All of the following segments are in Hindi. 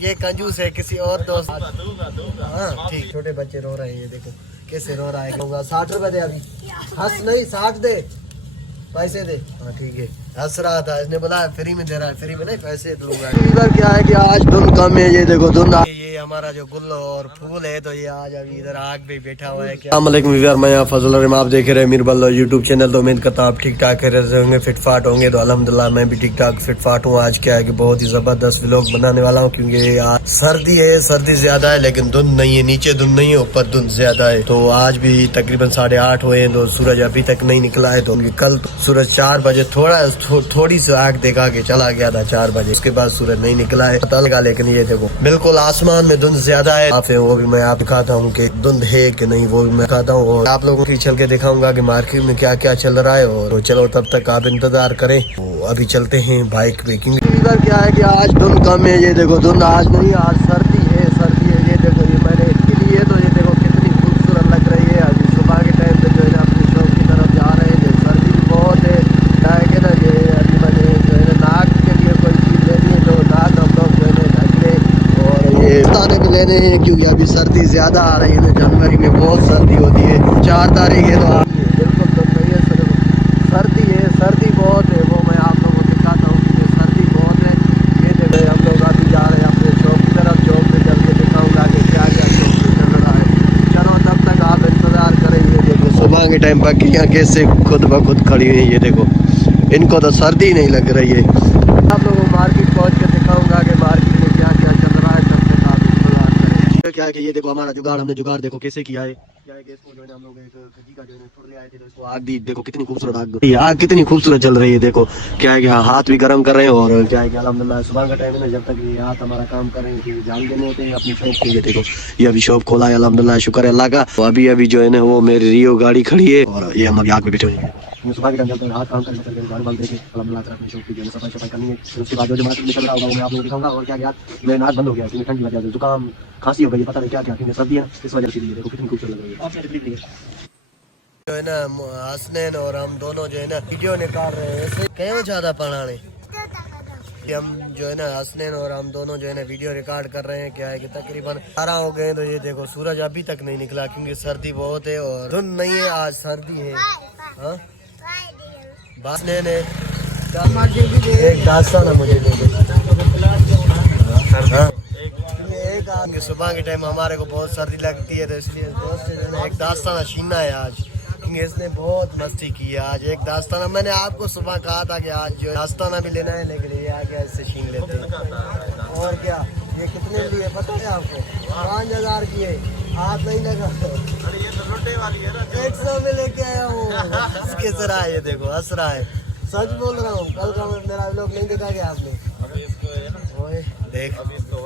ये कंजूस है किसी और दोस्त। हाँ ठीक, छोटे बच्चे रो रहे हैं, ये देखो कैसे रो रहा है। कहूँगा 60 रुपए दे, अभी हंस नहीं 60 दे, पैसे दे। हाँ ठीक है, हंस रहा था, इसने बोला फ्री में दे रहा है, फ्री में नहीं पैसे दूंगा। इधर क्या है कि आज धुंध कम है, ये देखो धुंध। ये हमारा जो गुल और फूल है तो ये आज अभी इधर आग पे बैठा हुआ है। क्या मैं यहाँ फजल रहीम, आप देख रहे हैं मीर बल्लो यूट्यूब चैनल। तो उम्मीद करता हूँ आप ठीक ठाक होंगे, फिट फाट होंगे। तो अल्हम्दुलिल्लाह मैं भी ठीक ठाक फिट फाट हूँ। आज क्या है कि बहुत ही जबरदस्त व्लॉग बनाने वाला हूँ, क्योंकि आज सर्दी है, सर्दी ज्यादा है लेकिन धुंध नहीं है, नीचे धुंध नहीं है ऊपर धुंध ज्यादा है। तो आज भी तकरीबन 8:30 हुए हैं तो सूरज अभी तक नहीं निकला है। तो कल सूरज 4 बजे थोड़ी सी आग दिखा के चला गया था 4 बजे, उसके बाद सूरज नहीं निकला है, पता लगा। लेकिन ये देखो बिल्कुल आसमान में धुंध ज्यादा है, वो भी मैं आप दिखाता हूँ कि धुंध है कि नहीं, वो भी मैं दिखाता हूँ और आप लोगों की चल के दिखाऊंगा कि मार्केट में क्या क्या चल रहा है। और चलो तब तक आप इंतजार करें, तो अभी चलते हैं बाइक पे। क्योंकि इधर क्या है कि आज धुंध कम है, ये देखो धुंध आज नहीं, आज सर्दी है, सर्दी है। ये देखो ये मैंने इसके लिए, तो ये देखो कितनी खूबसूरत लग रही है। अभी सुबह के टाइम पे जो है ना अपनी शॉप की तरफ जा रहे हैं, सर्दी भी बहुत है। क्या है कि ना ये अभी मैंने जो है नाक के लिए कोई चीज़ लेनी है, तो नाक हम लोग जो है ढक ले, और ये दाने भी लेने हैं क्योंकि अभी सर्दी ज्यादा आ रही है। जनवरी में बहुत सर्दी होती है, 4 तारीख है तो बिल्कुल तो नहीं है, सर्दी है, सर्दी बहुत है। वो मैं आप लोगों को दिखाता हूँ कि सर्दी बहुत है। ये देखो हम लोग अभी जा रहे हैं अपने शॉप की तरफ, शॉप पे चल के दिखाऊंगा कि क्या क्या शॉप पे चल रहा है। चलो तब तक आप इंतजार करेंगे। देखो सुबह के टाइम बकरियाँ कैसे खुद ब खुद खड़ी हुई है, ये देखो इनको तो सर्दी नहीं लग रही है। आप लोगों को मार्केट पहुँच के दिखाऊंगा कि मार्केट में क्या क्या चल रहा है। तब तक आप इंतजार करें। क्या है कि ये देखो हमारा जुगाड़, हमने जुगाड़ देखो कैसे किया है। क्या है कि इसको जो है हम लोग एक खजी का जो है फुर ले आए थे, तो इसको आग दी, देखो कितनी खूबसूरत आग, ये आग कितनी खूबसूरत चल रही है। देखो क्या है कि हाथ भी गर्म कर रहे हैं, और क्या है कि अल्हम्दुलिल्लाह सुबह का टाइम है ना, जब तक ये हाथ हमारा काम करें कि जान देने होते हैं अपनी शॉप के लिए। देखो ये अभी शॉप खोला है, अल्हम्दुलिल्लाह शुक्र है अल्लाह का। तो अभी जो है ना वो मेरी रियो गाड़ी खड़ी है, और ये हम अभी आग पे बैठे हुए हैं। सुबह के टाइम चलते हैं, हाथ काम करके गाड़ी बाल देके अल्हम्दुलिल्लाह अपनी शॉप की जो है सफाई करनी है। फिर उसके बाद जो मार्केट में चल रहा होगा वो मैं आप लोगों को दिखाऊंगा। और क्या क्या मेरा नाक बंद हो गया, इसमें ठंड लग गया, जुकाम खांसी हो गई, पता नहीं क्या क्या, क्योंकि सर्दी है इस वजह से। देखो कितनी खूबसूरत लग रही है, आप क्या तकलीफ नहीं है। जो है ना हसनैन और हम दोनों जो है ना वीडियो निकाल रहे हैं, ऐसे क्यों ज्यादा पढ़ाने, हम जो है ना हसनैन और हम दोनों जो है ना वीडियो रिकॉर्ड कर रहे हैं। क्या है कि तकरीबन 12 हो गए। तो ये देखो सूरज अभी तक नहीं निकला क्योंकि सर्दी बहुत है और धुंध नहीं है, आज सर्दी है। हाँ हसनैन है, एक दास्तान है मुझे दे दे। एक सुबह के टाइम हमारे को बहुत सर्दी लगती है, तो इसलिए दोस्त से जो है एक दास्ताना छीनना है आज, क्योंकि इसने बहुत मस्ती की है आज। एक दास्ताना मैंने आपको सुबह कहा था कि आज जो दास्ताना भी लेना है, लेकिन ये आ गया, इससे छीन लेते हैं। और क्या ये कितने लिए पता है आपको? 5000 की है, हाथ नहीं लगा। अरे ये तो लुटे वाली है ना, 100 में लेके आया हूँ। किस रहा है, ये देखो हंस रहा है, सच बोल रहा हूँ। कल का मेरा व्लॉग नहीं देखा क्या आपने? देख अभी इसको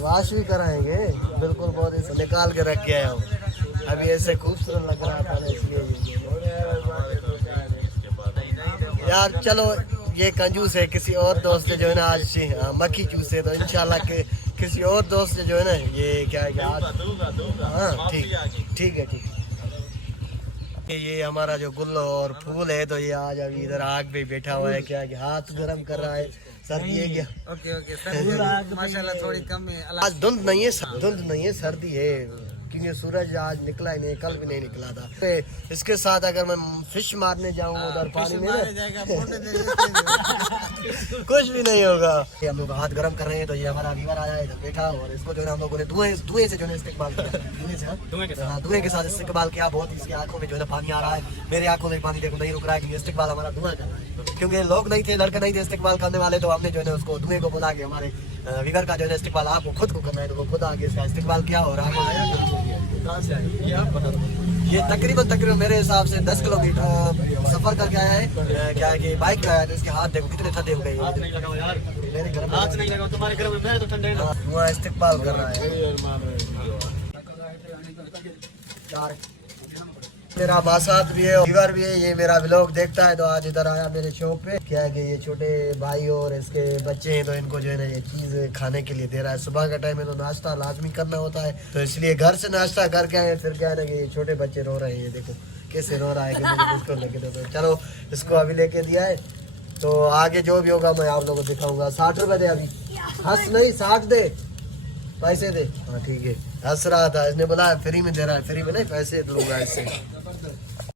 वाश भी कराएंगे, बिल्कुल बहुत इसे निकाल के रख के आया हूँ। अभी ऐसे खूबसूरत लग रहा था इसलिए। यार चलो ये कंजूस है, किसी और दोस्त से जो है ना आज मक्खी चूसे, तो इंशाल्लाह के किसी और दोस्त से जो है ना ये क्या है आज। हाँ ठीक है। ये हमारा जो गुल और फूल है तो ये आज अभी इधर आग पे बैठा हुआ है। क्या है हाथ गर्म कर रहा है, सर्दी है क्या? ओके माशाल्लाह थोड़ी कम है। आज धुंध नहीं है, सर्दी है, क्योंकि सूरज आज निकला ही नहीं, कल भी नहीं निकला था। इसके साथ अगर मैं फिश मारने जाऊँ उधर पानी में कुछ भी नहीं होगा। हम लोग हाथ गर्म कर रहे हैं, तो ये हमारा वीवर आया है इधर बैठा, और इसको जो है हम लोगों ने धुएं से जो है इस्तेमाल किया, धुएं के साथ इस्तेमाल किया। बहुत इसकी आंखों में जो है पानी आ रहा है, मेरी आंखों में पानी देखो नहीं रुक रहा है, क्योंकि इस्तेमाल हमारा धुआं कर रहा है। क्योंकि लोग नहीं थे, लड़के नहीं थे इस्तेमाल करने वाले, तो हमने जो है उसको धुएं को बुला के हमारे वीवर का जो है इस्तेमाल आपको खुद को करना है, तो वो खुद आगे इसका इस्तेमाल किया। और ये तकरीबन मेरे हिसाब से 10 किलोमीटर सफर करके आया है। क्या है कि बाइक पे आया तो इसके हाथ देखो कितने ठंडे हो गए। धुआं इस्तेमाल कर रहा है। मेरा मासात भी है, वीवर भी है, ये मेरा व्लॉग देखता है, तो आज इधर आया मेरे शॉप पे। क्या है कि ये छोटे भाई और इसके बच्चे हैं, तो इनको जो है ना ये चीज खाने के लिए दे रहा है। सुबह का टाइम है तो नाश्ता लाजमी करना होता है, तो इसलिए घर से नाश्ता करके आए। फिर क्या है ना कि ये छोटे बच्चे रो रहे हैं, ये देखो कैसे रो रहा है कि मुझे बिस्कुट लेके दो। चलो इसको अभी लेके दिया है, तो आगे जो भी होगा मैं आप लोगों को दिखाऊंगा। 60 रुपए दे, अभी हंस नहीं, 60 दे, पैसे दे। हाँ ठीक है, हंस रहा था, इसने बोला फ्री में दे रहा है, फ्री में नहीं पैसे लूंगा इससे।